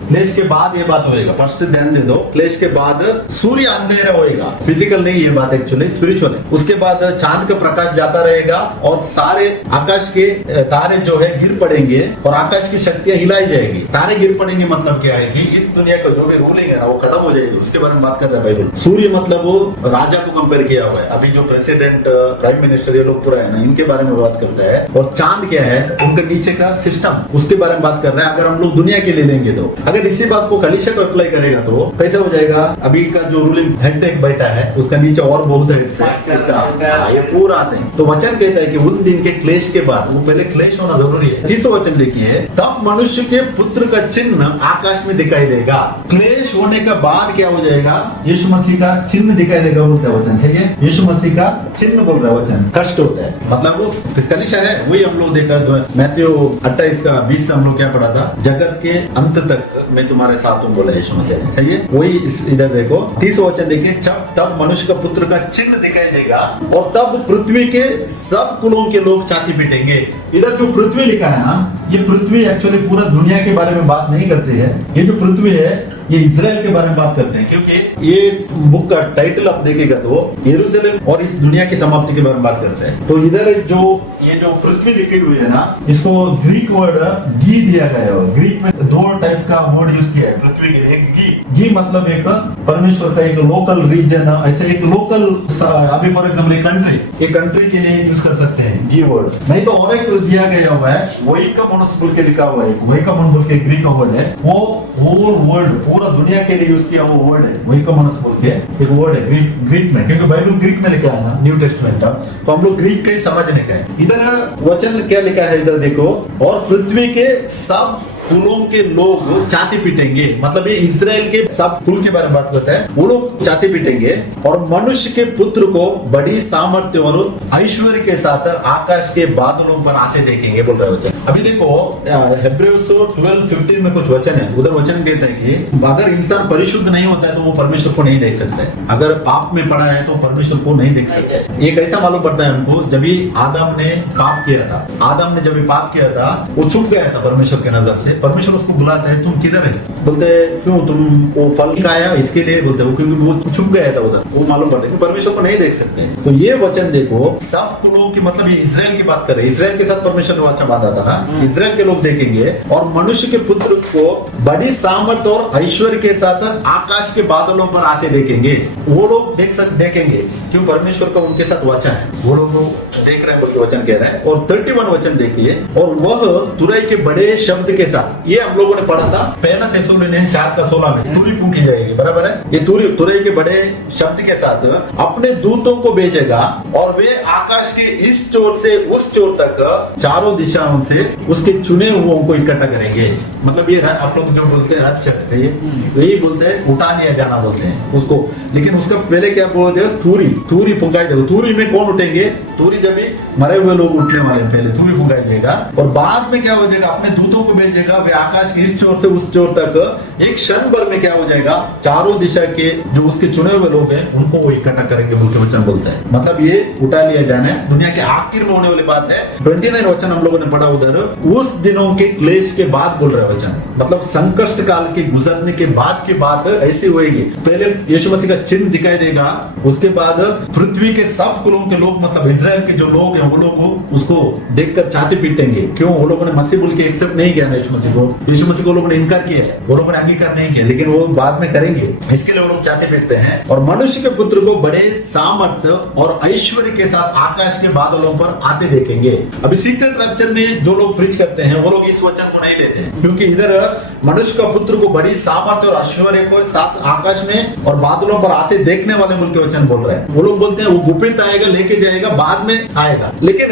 क्लेश के बाद ये बात होएगा। फर्स्ट ध्यान दे दो, क्लेश के बाद सूर्य अंधेरा होएगा। फिजिकल नहीं ये बात, एक्चुअली स्पिरिचुअल है। उसके बाद चांद का प्रकाश जाता रहेगा और सारे आकाश के तारे जो है गिर पड़ेंगे और आकाश की शक्तियां हिलाई जाएगी। तारे गिर पड़ेंगे मतलब क्या है कि इस दुनिया का जो भी रूलिंग है ना वो खत्म हो जाएगी, उसके बारे में बात कर रहा है बाइबल। सूर्य मतलब वो राजा को कंपेयर किया हुआ है। अभी जो प्रेसिडेंट, प्राइम मिनिस्टर ये लोग पूरा है ना, इनके बारे में बात करता है। और चांद क्या है? उनके नीचे का सिस्टम, उसके बारे में बात कर रहा है। अगर हम लोग दुनिया के लिए लेंगे तो, अगर इसी बात को कलीसिया को अप्लाई करेगा तो कैसे हो जाएगा? अभी का जो रूलिंग हेड एक बैठा है उसका नीचे और बहुत हेड्स है, ये पूरा आते हैं। तो वचन कहता है कि उन दिन के क्लेश के बाद, वो पहले क्लेश होना जरूरी है। 30 वचन देखिए, तब मनुष्य के पुत्र का चिन्ह आकाश में दिखाई देगा। क्लेश होने के बाद क्या हो जाएगा? यीशु मसीह का चिन्ह दिखाई देगा बोलता है वचन, सही है। यीशु मसीह का चिन्ह बोल रहा है वचन, कष्ट होता है मतलब वो कलीसिया है। वही हम लोग देखा मैथ्यू 28 का 20 से हम लोग क्या पढ़ा था? जगत के अंत तक मैं तुम्हारे साथ हूं बोला यीशु मसीह ने, सही है। वही इधर देखो 30 वचन देखिए, तब मनुष्य का पुत्र का चिन्ह दिखाई देगा और तब पृथ्वी के सब कुलों के लोग छाती पीटेंगे। इधर जो पृथ्वी लिखा है ना, ये पृथ्वी एक्चुअली पूरा दुनिया के बारे में बात नहीं करती है। ये जो पृथ्वी है ये इजराइल के बारे में बात करते हैं, क्योंकि ये बुक का टाइटल आप देखेगा तो यरूशलेम और इस दुनिया की समाप्ति के बारे में बात करते हैं। तो इधर ये जो पृथ्वी लिखी हुई है ना, इसको ग्रीक वर्ड गी दिया गया है। ग्रीक में 2 टाइप का वर्ड यूज किया है पृथ्वी के लिए। एक गी मतलब एक परमेश्वर का एक लोकल रीजन, ऐसे एक लोकल, अभी फॉर एग्जाम्पल एक कंट्री के लिए यूज कर सकते हैं गी वर्ड। नहीं तो और एक दिया गया हुआ है, वही का मोनस बोल के लिखा हुआ है, वही का मोन बोल के ग्रीक वर्ड है। वो वर्ड पूरा दुनिया के लिए यूज किया वो वर्ड है, वही का मोनस बोल के एक वर्ड है ग्रीक में, क्योंकि बाइबल ग्रीक में लिखा है ना, न्यू टेस्टमेंट का, तो हम लोग ग्रीक का ही समझने का है। इधर वचन क्या लिखा है, इधर देखो, और पृथ्वी के सब कुलों के लोग छाती पीटेंगे। मतलब ये इजराइल के सब कुल के बारे में बात करता है, वो लोग छाती पीटेंगे और मनुष्य के पुत्र को बड़ी सामर्थ्य और ऐश्वर्य के साथ आकाश के बादलों पर आते देखेंगे बोल रहा है वचन। अभी देखो हेब्रेयर्स 12:15 में कुछ वचन है, उधर वचन कहता है कि अगर इंसान परिशुद्ध नहीं होता है तो वो परमेश्वर को नहीं देख सकता है। अगर पाप में पड़ा है तो परमेश्वर को नहीं देख सकता है। ये कैसा मालूम पड़ता है उनको? जब आदम ने पाप किया था, आदम ने जब पाप किया था वो छुप गया था परमेश्वर के नजर से। परमेश्वर उसको बुलाता है, तुम किधर है? बोलते क्यों तुम वो फल खाया इसके लिए? बोलते वो क्योंकि वो छुप गया था उधर। वो मालूम पड़ता है कि परमेश्वर को नहीं देख सकते। तो ये वचन देखो, सब कुलों की, मतलब ये इजराइल की बात कर रहे हैं। इजराइल के साथ परमेश्वर ने वाचा बांधा था ना, इजराइल के लोग देखेंगे और मनुष्य के पुत्र को बड़ी सामर्थ और ऐश्वर्य के साथ आकाश के बादलों पर आते देखेंगे। वो लोग देखेंगे क्यों? परमेश्वर का उनके साथ वाचा है, वो लोग देख रहे हैं बोल के वचन कह रहा है। और 31 वचन देखिए, और वह तुरई के बड़े शब्द के साथ, ये हम लोगों ने पढ़ा था पहला थिस्सलुनीसियों 4:16 में, तुरई फूंकी जाएगी, बराबर है। ये तुरई के बड़े शब्द के साथ अपने दूतों को भेजेगा और वे आकाश के इस चोर से उस चोर तक चारों दिशाओं से उसके चुने हुओं को इकट्ठा करेंगे। मतलब ये आप लोग जो बोलते हैं रथ चक्र, यही बोलते हैं उठा लिया जाना बोलते हैं उसको। लेकिन उसका पहले क्या बोलते हैं? तुरई फुंकाई जाएगी। तुरई में कौन उठेंगे? तुरई जब भी मरे हुए लोग उठने वाले हैं, पहले धूल फुकाइएगा और बाद में क्या हो जाएगा, अपने दूतों को भेजेगा, वे आकाश के इस चोर से उस चोर तक एक क्षण भर में क्या हो जाएगा, चारों दिशा के जो उसके चुने हुए लोग हैं उनको वो इकट्ठा करेंगे बोल के वचन बोलता है। मतलब ये उठा लिया जाना है, दुनिया के आखिर में होने वाली बात है। 29 वचन हम लोगों ने पढ़ा उधर, उस दिनों के क्लेश के बाद बोल रहा है वचन, मतलब संकट काल के गुजरने के बाद की बात ऐसी होएगी। पहले यीशु मसीह का चिन्ह दिखाई देगा, उसके बाद पृथ्वी के सब कुलों के लोग, मतलब इजराइल के जो लोग हैं वो लोग उसको देखकर छाती पीटेंगे। क्यों? वो लोगों ने मसीह बोल के एक्सेप्ट नहीं किया यीशु मसीह को, यीशु मसीह को लोगों ने इनकार किया है, वो लोगों ने अंगीकार नहीं किया, लेकिन वो बाद में करेंगे, इसके लिए वो लोग छाती पीटते हैं। और मनुष्य के पुत्र को बड़े सामर्थ और ऐश्वर्य के साथ आकाश के बादलों पर आते देखेंगे। अभी सीक्रेट रैप्चर में जो लोग प्रीच करते हैं वो लोग इस वचन को नहीं लेते, क्योंकि इधर मनुष्य का पुत्र को बड़ी सामर्थ और ऐश्वर्य को साथ आकाश में और बादलों पर आते देखने वाले बोल के वचन बोल रहे हैं। वो लोग बोलते हैं वो गुप्त आएगा, लेके जाएगा, बाद में आएगा। लेकिन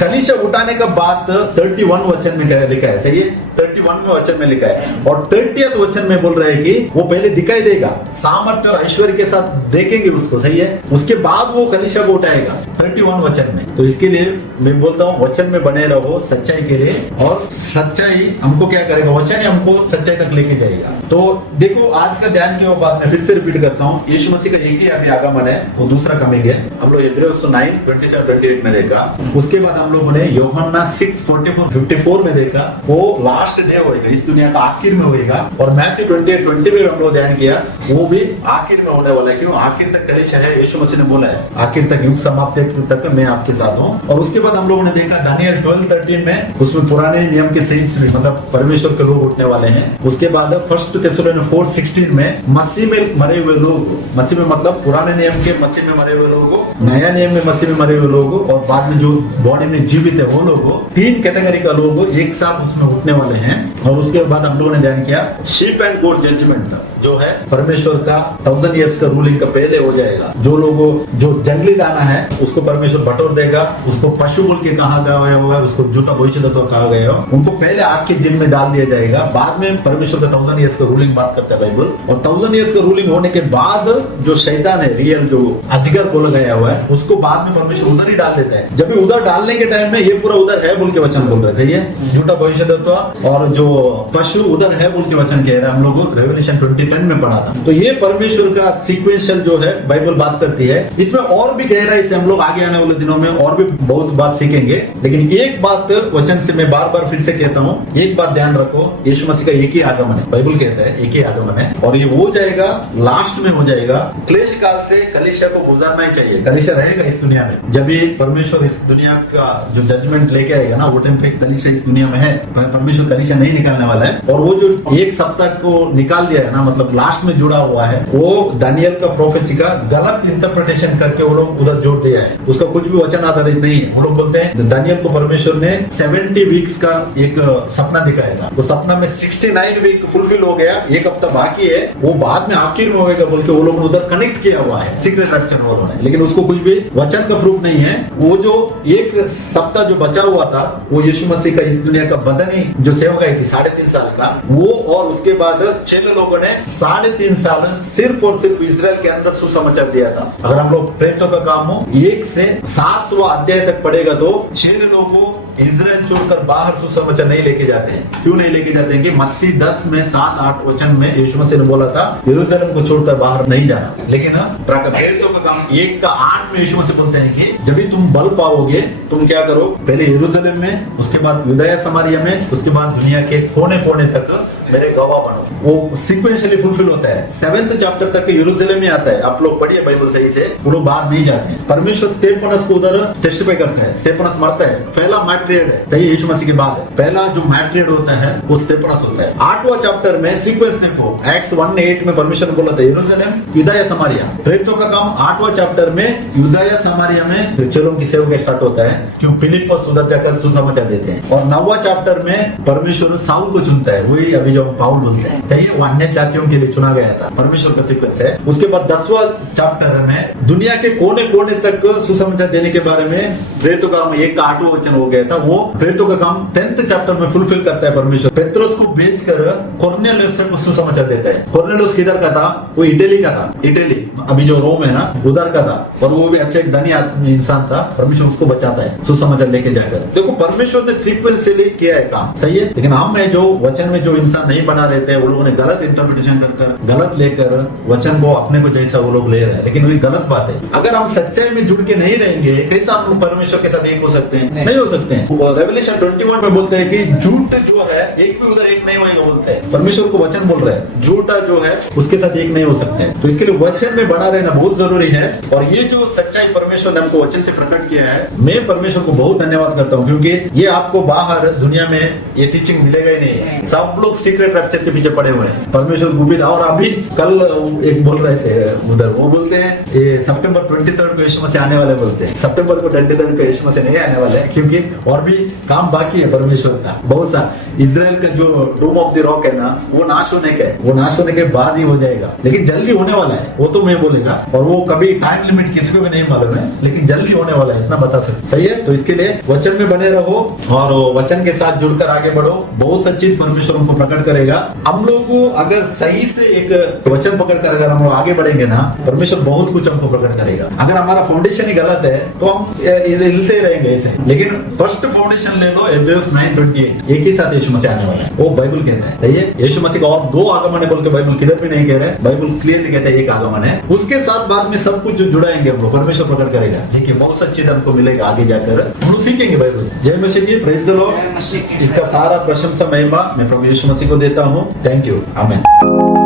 कलीसिया उठाने का बात 31 वचन में लिखा है, सही है, 31 में वचन में लिखा है। और 30 वचन में बोल रहे हैं कि वो पहले दिखाई देगा, सामर्थ्य और ऐश्वर्य के साथ देखेंगे उसको, सही है, उसके बाद वो कलीसिया को उठाएगा 31 वचन में। तो इसके लिए मैं बोलता हूँ वचन में बने रहो सच्चाई के लिए, और सच्चाई हमको क्या करेगा, वचन ही हमको सच्चाई तक लेके जाएगा। तो देखो आज का ध्यान की वो बात मैं फिर से रिपीट करता हूँ, यीशु मसीह का एक ही अभी आगमन है, वो दूसरा कमिंग है। हम लोग इब्रानियों 9:27-28 में देखा, उसके बाद हम लोगों ने यूहन्ना 6:44-54 में देखा, वो लास्ट डे होएगा, इस दुनिया का आखिर में होएगा। और मैथ्यू 28:20 में हम लोग ध्यान किया, वो भी आखिर में होने वाला है। क्यों? आखिर तक कलीसिया है, यीशु मसीह ने बोला है आखिर तक, युग समाप्ति तक मैं आपके साथ हूँ। और उसके बाद हम लोगों ने देखा दानियल 12:13 में, उसमें पुराने नियम के सेंट्स में, मतलब परमेश्वर के लोग उठने वाले हैं। उसके बाद 1 थिस्सलुनीसियों 4:16 में मसीह में मरे हुए लोग, मसीह में मतलब पुराने नियम के मसीह में मरे हुए लोगों, नया नियम में मसीह में मरे हुए लोगों, और बाद में जो बॉडी में जीवित है वो लोगों, 3 कैटेगरी का लोग एक साथ उसमें उठने वाले हैं। और उसके बाद हम लोगों ने ध्यान किया शीप एंड गोट जजमेंट जो है परमेश्वर का 1000 ईयर्स का रूलिंग का पहले हो जाएगा। जो लोगों जो जंगली दाना है उसको परमेश्वर बटोर देगा, उसको पशु बोल के कहा गया हुआ है, उसको झूठा भविष्यद्वक्ता कहा गया है, उनको पहले आग के जेल में डाल दिया जाएगा। बाद में परमेश्वर का 1000 ईयर्स का रूलिंग बात करता है बाइबल। और 1000 ईयर्स का रूलिंग होने के बाद जो शैतान है, रियल जो अजगर बोला गया हुआ है, उसको बाद में परमेश्वर उधर ही डाल देता है। जब भी उधर डालने के टाइम में ये पूरा उधर है बोल के वचन बोल रहे, सही है, झूठा भविष्यद्वक्ता और जो पशु उधर है बोल के वचन कह रहा है। हम लोग रेवलेशन 20:10 में पढ़ा था। तो ये परमेश्वर का सीक्वेंशियल जो है बाइबल बात करती है। इसमें और भी गहराई से हम लोग आगे आने वाले दिनों में और भी बहुत बात सीखेंगे। लेकिन एक बात वचन से मैं बार बार फिर से कहता हूँ, एक बात ध्यान रखो, यीशु मसीह का एक ही आगमन है, बाइबल कहता है एक ही आगमन है, और ये हो जाएगा लास्ट में हो जाएगा। क्लेश काल से कलीसिया को गुजारना ही चाहिए, कलीसिया रहेगा इस दुनिया में। जब ये परमेश्वर इस दुनिया का जो जजमेंट लेके आएगा ना, वो टाइम पे कलीसिया इस दुनिया में है, परमेश्वर कलीसिया नहीं निकालने वाला है। और वो जो एक सप्ताह को निकाल दिया है ना, मतलब लास्ट में जुड़ा हुआ है, वो दानियल का प्रोफेसी का गलत इंटरप्रिटेशन करके वो लोग उधर जोड़ दिया है, उसका कुछ भी वचन आधारित नहीं है। वो लोग बोलते हैं दानियल को परमेश्वर ने 70 वीक्स का एक सपना दिखाया था, तो सपना में 69 वीक फुलफिल हो गया, एक हफ्ता बाकी है, वो बाद में आखिर में होगा बोल के वो लोग उधर कनेक्ट किया हुआ है सीक्रेट रैप्चर वालों ने। लेकिन उसको कुछ भी वचन का प्रूफ नहीं है। वो जो एक सप्ताह जो बचा हुआ था, वो यीशु मसीह का इस दुनिया का बदन ही जो सेवकाई थी 3.5 साल का, वो और उसके बाद 6 लोगों ने 3.5 साल सिर्फ और सिर्फ इजराइल के अंदर सुसमाचार दिया था। अगर हम लोग प्रेरितों का काम हो 1 से 7वां अध्याय तक पढ़ेगा तो 6 लोगों इजराइल छोड़कर बाहर सुसमाचार नहीं लेके जाते हैं। क्यों नहीं लेके जाते हैं? कि मत्ती 10 में 7-8 वचन में यीशु मसीह ने बोला था यरूशलेम को छोड़कर बाहर नहीं जाना। लेकिन प्रेरितों का काम 1:8 में यीशु मसीह बोलते हैं कि जब भी तुम बल पाओगे तुम क्या करो, पहले यरूशलेम में, उसके बाद यूदया समारिया में, उसके बाद दुनिया के कोने कोने तक मेरे गवाह बनो। वो सीक्वेंशियली फुलफिल होता है। 7th चैप्टर तक यरूशलेम में आता है। आप लोग पढ़िए बाइबल सही से, वो लोग बाहर नहीं जाते हैं। परमेश्वर स्टेफनस को उधर टेस्टिफाई करता है, स्टेफनस मरता है, पहला मैट्रियड है, सही यीशु मसीह के बाद है, पहला जो मैट्रियड होता है वो स्टेफनस होता है। 8वां चैप्टर में सीक्वेंस देखो, एक्ट्स 1:8 में परमेश्वर बोला था यरूशलेम, यूदया समारिया। प्रेरितों का काम 8वां चैप्टर में यूदया समारिया में चेलों की सेवा स्टार्ट होता है। क्यों? फिलिप्पस उधर जाकर सुसमाचार देते देते हैं। और 9वां चैप्टर में परमेश्वर साउल को चुनता है, वही अभी जो पाउल बोलते हैं, सही है, वो अन्य जातियों के लिए चुना गया था, परमेश्वर का सीक्वेंस है। उसके बाद 10वां चैप्टर में दुनिया के कोने कोने तक सुसमाचार देने के बारे में प्रेरितों का काम, एक 8वां वचन हो गया था, वो प्रेरितों का काम 10th चैप्टर में फुलफिल करता है परमेश्वर। पेत्रोस को भेजकर कोर्नेलियस से सुसमाचार देता है। कोर्नेलियस किधर का था? वो इटली का था, इटली अभी जो रोम है ना उधर का था, और वो भी अच्छा एक धनी आदमी इंसान था। परमेश्वर उसको बचाता है सुसमाचार लेके जाकर। देखो परमेश्वर ने सीक्वेंस से किया है काम, सही है। लेकिन हम में जो वचन में जो इंसान नहीं बना रहते हैं, वो लोगों ने गलत इंटरप्रिटेशन कर गलत लेकर वचन को अपने को जैसा वो लोग ले रहे हैं, लेकिन वो गलत बात है। अगर हम सच्चाई में जुड़ के नहीं रहेंगे, कैसा हम परमेश्वर के साथ एक हो सकते हैं? नहीं हो सकते हैं। रेवलेशन 21 में बोलते हैं कि झूठ जो है एक भी उधर एक नहीं होगा, बोलते हैं। परमेश्वर को वचन बोल रहे हैं, झूठा जो है उसके साथ एक नहीं हो सकते हैं। तो इसके लिए वचन में बना रहना बहुत जरूरी है। और ये जो सच्चाई परमेश्वर ने हमको वचन से प्रकट किया है, मैं परमेश्वर को बहुत धन्यवाद करता हूँ, क्योंकि ये आपको बाहर दुनिया में ये टीचिंग मिलेगा ही नहीं। सब लोग सीक्रेट रैप्चर के पीछे पड़े हुए हैं, परमेश्वर गुपित। और अभी कल एक बोल रहे थे उधर, वो बोलते हैं ये सितंबर 23 को यीशु मसीह आने वाले, बोलते हैं सितंबर को 23 को यीशु मसीह नहीं आने वाले हैं, क्योंकि और भी काम बाकी है परमेश्वर का बहुत सा। इजराइल का जो डोम ऑफ द रॉक है ना, वो नाश होने का है, वो नाश होने के बाद ही हो जाएगा, लेकिन जल्दी होने वाला है, वो तो मैं बोलेगा। और वो कभी टाइम लिमिट किसी को भी नहीं मालूम है, लेकिन जल्दी होने वाला है, इतना बता सकते, सही है। तो इसके लिए वचन में बने रहो और वचन के साथ जुड़कर आगे बढ़ो, बहुत सा चीज परमेश्वर हमको प्रकट करेगा। हम लोग अगर सही से एक वचन पकड़कर अगर हम लोग आगे बढ़ेंगे ना, परमेश्वर बहुत कुछ हमको प्रकट करेगा। अगर हमारा फाउंडेशन ही गलत है तो हम हिलते रहेंगे ऐसे, लेकिन फर्स्ट फाउंडेशन ले लो, Hebrews 9:28, एक ही साथ यीशु मसीह आने वाला है, वो बाइबल कहता है, सही है। यीशु मसीह का और 2 आगमन है बोल के बाइबल किधर भी नहीं कह रहे, बाइबल क्लियरली कहता है एक आगमन है। उसके साथ बाद में सब कुछ जो जुड़ाएंगे हम लोग, परमेश्वर प्रकट करेगा, ठीक है। बहुत सा चीज हमको मिलेगा आगे जाकर, हम लोग सीखेंगे बाइबल से। जय मसीह की, प्रेज द लॉर्ड। इसका सारा प्रशंसा महिमा मैं प्रभु यीशु मसीह को देता हूँ। थैंक यू, आमीन।